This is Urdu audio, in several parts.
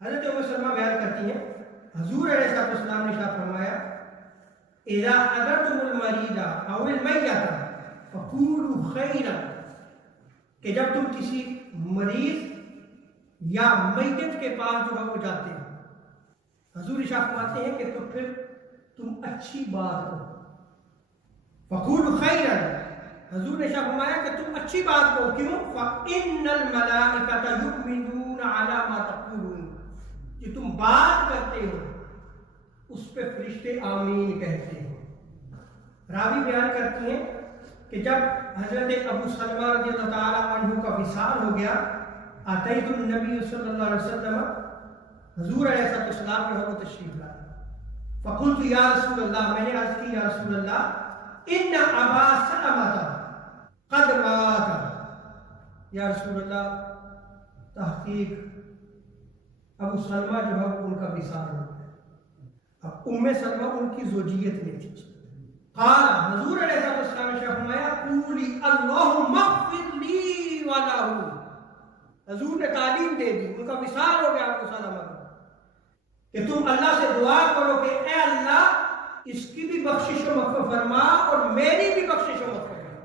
حضرت ام سلمہ بیان کرتی ہیں حضور علیہ السلام نے ارشاد فرمایا اذا حضرتم المریض او المیت فقولوا خیرا، کہ جب تم کسی مریض یا میت کے پاس جو ہے وہ جاتے ہیں، حضور ارشاد فرماتے ہیں کہ تو پھر تم اچھی بات کرو. فقولوا خیرا، حضور نے ارشاد فرمایا کہ تم اچھی بات کہو. کیوں؟ فإن الملائکۃ یؤمنون علی ما تقولون، کہ تم بات کرتے ہو اس پہ فرشتے آمین کہتے ہیں. راوی بیان کرتی ہیں کہ جب حضرت ابو سلمہ رضی اللہ تعالیٰ عنہ کا وصال ہو گیا، اتیت النبی صلی اللہ علیہ وسلم، حضور علیہ السلام جو ہے وہ تشریف لائے. فقلت یا رسول اللہ، میں نے عرض کی یا رسول اللہ ان ابا سلمہ قد مات، یا رسول اللہ تحقیق ابو سلمہ جو ہے ان کا وصال ہو گیا. اب ام سلمہ ان کی زوجیت میں تھی. قال، حضور علیہ السلام نے فرمایا قولی اللہم اغفر لی ولہ، حضور نے تعلیم دے دی، ان کا وصال ہو گیا ابو سلمہ کہ تم اللہ سے دعا کرو کہ اے اللہ اس کی بھی بخشش و مغفرت فرما اور میری بھی بخشش و مغفرت فرما.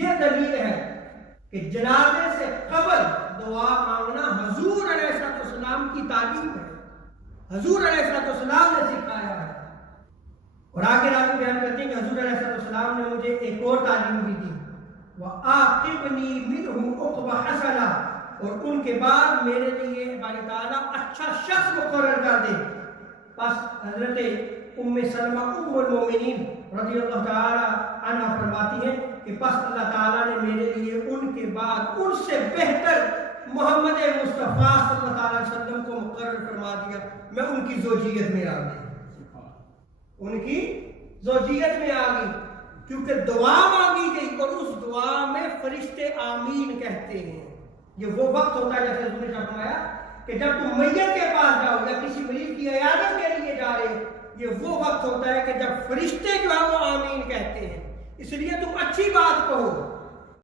یہ دلیل ہے کہ جنازے سے قبل دعا مانگنا حضور علیہ السلام کی تعلیم ہے، حضور علیہ السلام نے سکھایا ہے. اور آگے راوی بیان کرتے ہیں کہ حضور علیہ السلام نے مجھے ایک اور تعلیم بھی دی، وَآقِبْنِي مِنْهُ عُقْبَ حَسَنَةً، اور ان کے بعد میرے لیے باری تعالیٰ اچھا شخص مقرر کر دے. بس حضرت ام سلمہ ام المومنین رضی اللہ تعالیٰ عنہ فرماتی ہیں کہ بس اللہ تعالیٰ نے میرے لیے ان کے بعد ان سے بہتر محمد مصطفیٰ صلی اللہ علیہ وسلم کو مقرر فرما دیا. میں ان کی زوجیت میں آ گئی، ان کی زوجیت میں آ گئی، کیونکہ دعا مانگی گئی اور اس دعا میں فرشتے آمین کہتے ہیں. یہ وہ وقت ہوتا ہے جیسے حضور نے فرمایا کہ جب تم میت کے پاس جاؤ یا کسی مریض کی عیادت کے لیے جا رہے ہو، یہ وہ وقت ہوتا ہے کہ جب فرشتے جو ہے وہ آمین کہتے ہیں. اس لیے تم اچھی بات کہو.